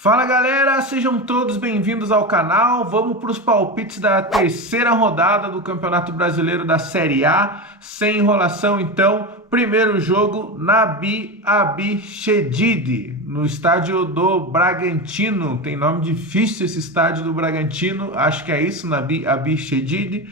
Fala galera, sejam todos bem-vindos ao canal. Vamos para os palpites da terceira rodada do Campeonato Brasileiro da Série A. Sem enrolação, então, primeiro jogo, Nabi Abichedid, no estádio do Bragantino. Tem nome difícil esse estádio do Bragantino, acho que é isso, Nabi Abichedid.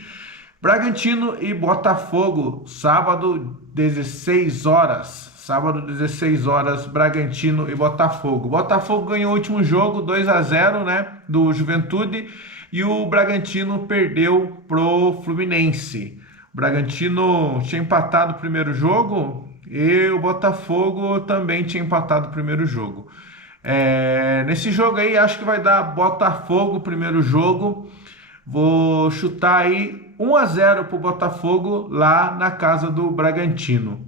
Bragantino e Botafogo, sábado, 16 horas. Sábado, 16 horas, Bragantino e Botafogo. Botafogo ganhou o último jogo, 2-0, né, do Juventude, e o Bragantino perdeu pro Fluminense. O Bragantino tinha empatado o primeiro jogo e o Botafogo também tinha empatado o primeiro jogo. Nesse jogo aí, acho que vai dar Botafogo o primeiro jogo. Vou chutar aí 1-0 pro Botafogo lá na casa do Bragantino.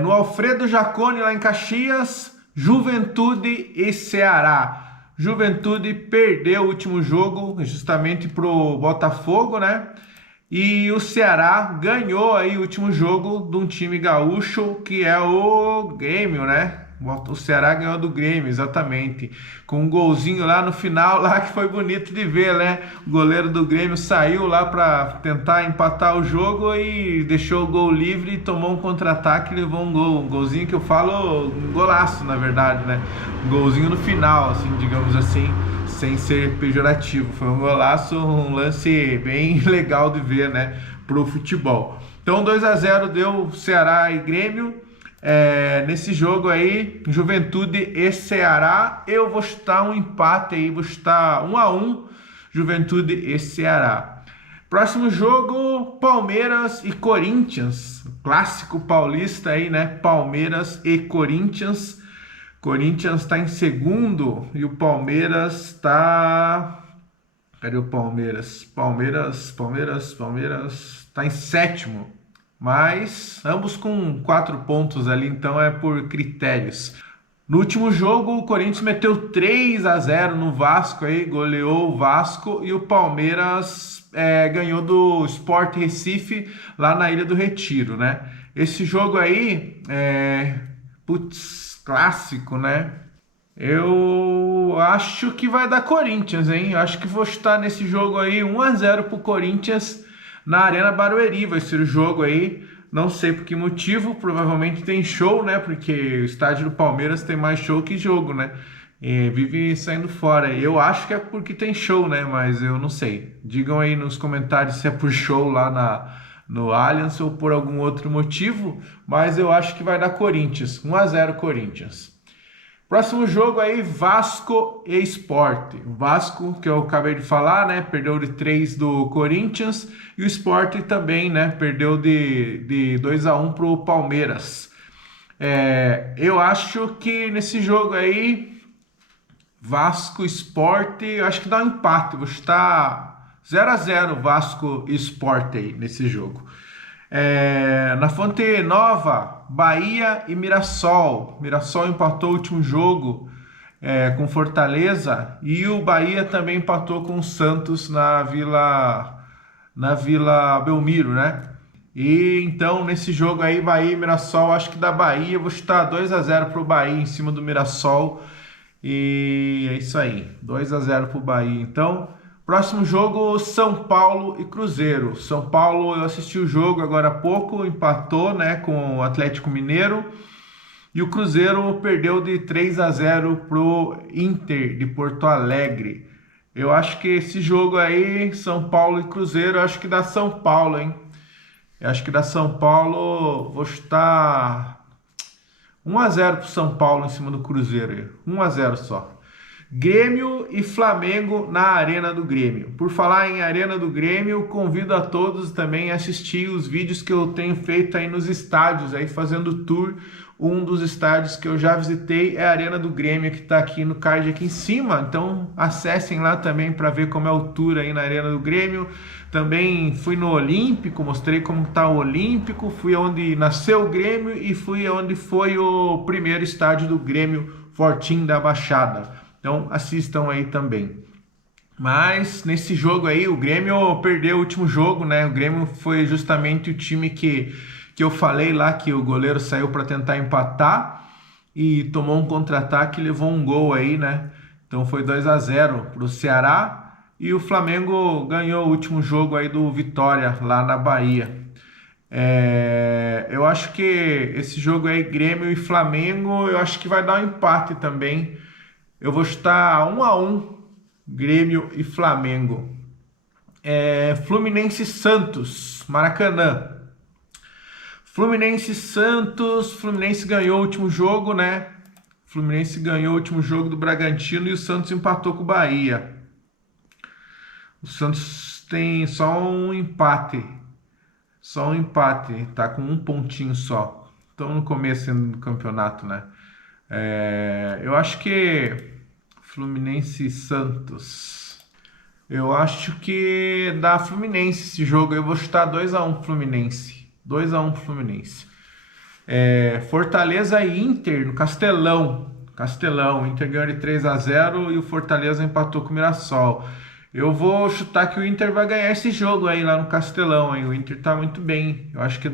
No Alfredo Jaconi, lá em Caxias, Juventude e Ceará. Juventude perdeu o último jogo justamente pro Botafogo, né? E o Ceará ganhou aí o último jogo de um time gaúcho que é o Grêmio, né? O Ceará ganhou do Grêmio, exatamente. Com um golzinho lá no final, lá que foi bonito de ver, né? O goleiro do Grêmio saiu lá para tentar empatar o jogo e deixou o gol livre e tomou um contra-ataque e levou um gol. Um golzinho que eu falo, um golaço, na verdade, né? Um golzinho no final, assim, digamos assim, sem ser pejorativo. Foi um golaço, um lance bem legal de ver, né? Pro futebol. Então, 2-0 deu Ceará e Grêmio. Nesse jogo aí, Juventude e Ceará, eu vou chutar um empate aí, vou chutar 1-1, Juventude e Ceará. Próximo jogo, Palmeiras e Corinthians, clássico paulista aí, né? Palmeiras e Corinthians. Corinthians está em segundo e o Palmeiras está... Cadê o Palmeiras? Palmeiras está em sétimo. Mas ambos com 4 pontos ali, então é por critérios. No último jogo, o Corinthians meteu 3-0 no Vasco, aí, goleou o Vasco, e o Palmeiras ganhou do Sport Recife lá na Ilha do Retiro, né? Esse jogo aí clássico, né? Eu acho que vai dar Corinthians, hein? Eu acho que vou chutar nesse jogo aí 1-0 pro Corinthians na Arena Barueri. Vai ser o jogo aí, não sei por que motivo, provavelmente tem show, né? Porque o estádio do Palmeiras tem mais show que jogo, né? E vive saindo fora. Eu acho que é porque tem show, né? Mas eu não sei. Digam aí nos comentários se é por show lá no Allianz ou por algum outro motivo, mas eu acho que vai dar Corinthians, 1-0 Corinthians. Próximo jogo aí, Vasco e Sport. O Vasco, que eu acabei de falar, né? Perdeu de 3 do Corinthians. E o Sport também, né? Perdeu de 2-1 pro Palmeiras. Eu acho que nesse jogo aí, Vasco e Sport, eu acho que dá um empate. Vou chutar 0-0 Vasco e Sport aí nesse jogo. Na Fonte Nova, Bahia e Mirassol. Mirassol empatou o último jogo com Fortaleza e o Bahia também empatou com o Santos na Vila Belmiro, né? E então nesse jogo aí, Bahia e Mirassol, acho que da Bahia, vou chutar 2-0 pro Bahia em cima do Mirassol. E é isso aí, 2-0 pro Bahia. Então, próximo jogo, São Paulo e Cruzeiro. São Paulo, eu assisti o jogo agora há pouco, empatou, né, com o Atlético Mineiro. E o Cruzeiro perdeu de 3-0 pro Inter de Porto Alegre. Eu acho que esse jogo aí, São Paulo e Cruzeiro, eu acho que dá São Paulo, hein? Eu acho que dá São Paulo, vou chutar 1-0 pro São Paulo em cima do Cruzeiro aí. 1-0 só. Grêmio e Flamengo na Arena do Grêmio. Por falar em Arena do Grêmio, convido a todos também a assistir os vídeos que eu tenho feito aí nos estádios, aí fazendo tour. Um dos estádios que eu já visitei é a Arena do Grêmio, que está aqui no card aqui em cima. Então acessem lá também para ver como é o tour aí na Arena do Grêmio. Também fui no Olímpico, mostrei como está o Olímpico. Fui onde nasceu o Grêmio e fui onde foi o primeiro estádio do Grêmio, Fortim da Baixada. Então assistam aí também. Mas nesse jogo aí, o Grêmio perdeu o último jogo, né? O Grêmio foi justamente o time que eu falei lá, que o goleiro saiu para tentar empatar. e tomou um contra-ataque e levou um gol aí, né? Então foi 2-0 para o Ceará e o Flamengo ganhou o último jogo aí do Vitória lá na Bahia. Eu acho que esse jogo aí, Grêmio e Flamengo, eu acho que vai dar um empate também. Eu vou chutar 1-1, Grêmio e Flamengo. Fluminense e Santos, Maracanã. Fluminense e Santos, Fluminense ganhou o último jogo, né? Fluminense ganhou o último jogo do Bragantino e o Santos empatou com o Bahia. O Santos tem só um empate. Tá com um pontinho só. Estão no começo do campeonato, né? Eu acho que Fluminense e Santos. Eu acho que dá Fluminense esse jogo. Eu vou chutar 2-1 Fluminense. 2-1 Fluminense. Fortaleza e Inter no Castelão. O Inter ganhou de 3-0 e o Fortaleza empatou com o Mirassol. Eu vou chutar que o Inter vai ganhar esse jogo aí lá no Castelão, hein? O Inter tá muito bem. Eu acho que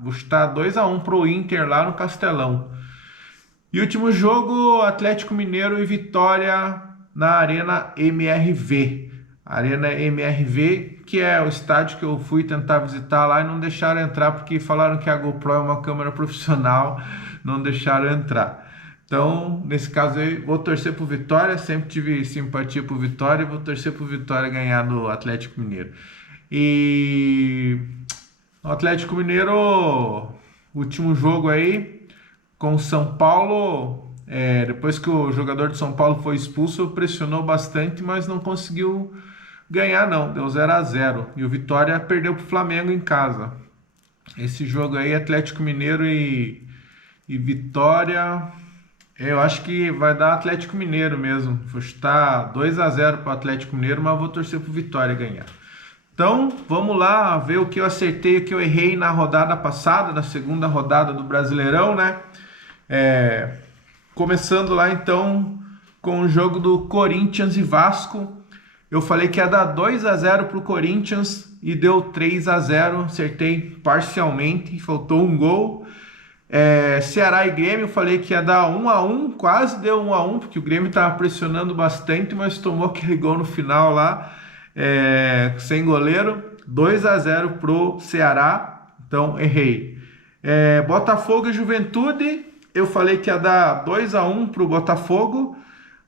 vou chutar 2-1 pro Inter lá no Castelão. E último jogo, Atlético Mineiro e Vitória na Arena MRV. Arena MRV, que é o estádio que eu fui tentar visitar lá e não deixaram entrar porque falaram que a GoPro é uma câmera profissional, não deixaram entrar. Então, nesse caso aí, vou torcer pro Vitória, sempre tive simpatia pro Vitória e vou torcer pro Vitória ganhar do Atlético Mineiro. E o Atlético Mineiro, último jogo aí com o São Paulo, depois que o jogador de São Paulo foi expulso, pressionou bastante, mas não conseguiu ganhar não, deu 0-0. E o Vitória perdeu pro Flamengo em casa. Esse jogo aí, Atlético Mineiro e Vitória... Eu acho que vai dar Atlético Mineiro mesmo. Vou chutar 2-0 para o Atlético Mineiro, mas vou torcer para o Vitória ganhar. Então, vamos lá ver o que eu acertei e o que eu errei na rodada passada, na segunda rodada do Brasileirão, né? Começando lá, então, com o jogo do Corinthians e Vasco. Eu falei que ia dar 2-0 para o Corinthians e deu 3-0. Acertei parcialmente, faltou um gol. Ceará e Grêmio, eu falei que ia dar 1-1, quase deu 1-1, porque o Grêmio estava pressionando bastante, mas tomou aquele gol no final lá, sem goleiro. 2-0 pro Ceará, então errei. Botafogo e Juventude, eu falei que ia dar 2-1 pro Botafogo,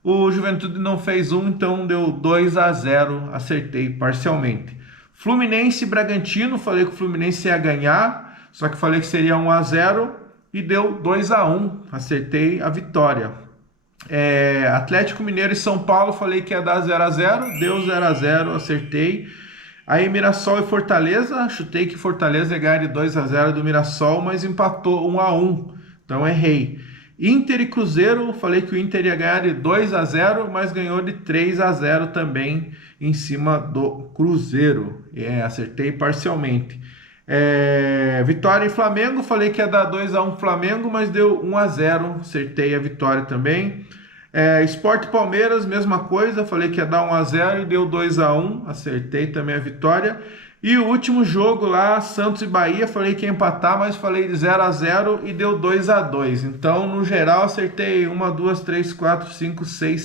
o Juventude não fez então deu 2-0, acertei parcialmente. Fluminense e Bragantino, falei que o Fluminense ia ganhar, só que falei que seria 1-0 e deu 2-1, acertei a vitória. Atlético Mineiro e São Paulo, falei que ia dar 0-0, deu 0-0, acertei. Aí Mirassol e Fortaleza, chutei que Fortaleza ia ganhar de 2-0 do Mirassol, mas empatou 1-1, então errei. Inter e Cruzeiro, falei que o Inter ia ganhar de 2-0, mas ganhou de 3-0 também em cima do Cruzeiro. Acertei parcialmente. Vitória e Flamengo, falei que ia dar 2-1 Flamengo, mas deu 1-0, acertei a vitória também. Sport e Palmeiras, mesma coisa, falei que ia dar 1-0 e deu 2-1, acertei também a vitória. E o último jogo lá, Santos e Bahia, falei que ia empatar, mas falei de 0-0 e deu 2-2. Então, no geral, acertei 1, 2, 3, 4, 5, 6,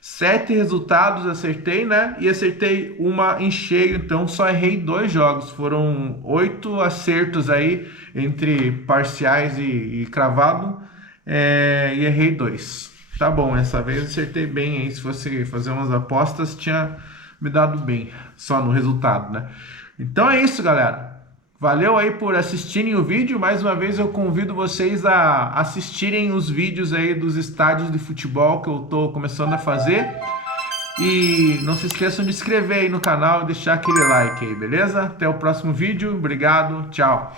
7 resultados, acertei, né? E acertei uma em cheio, então só errei 2 jogos. Foram 8 acertos aí, entre parciais e cravado, e errei 2. Tá bom, essa vez acertei bem aí. Se fosse fazer umas apostas, tinha me dado bem, só no resultado, né? Então é isso, galera. Valeu aí por assistirem o vídeo. Mais uma vez eu convido vocês a assistirem os vídeos aí dos estádios de futebol que eu tô começando a fazer. E não se esqueçam de se inscrever aí no canal e deixar aquele like aí, beleza? Até o próximo vídeo. Obrigado, tchau.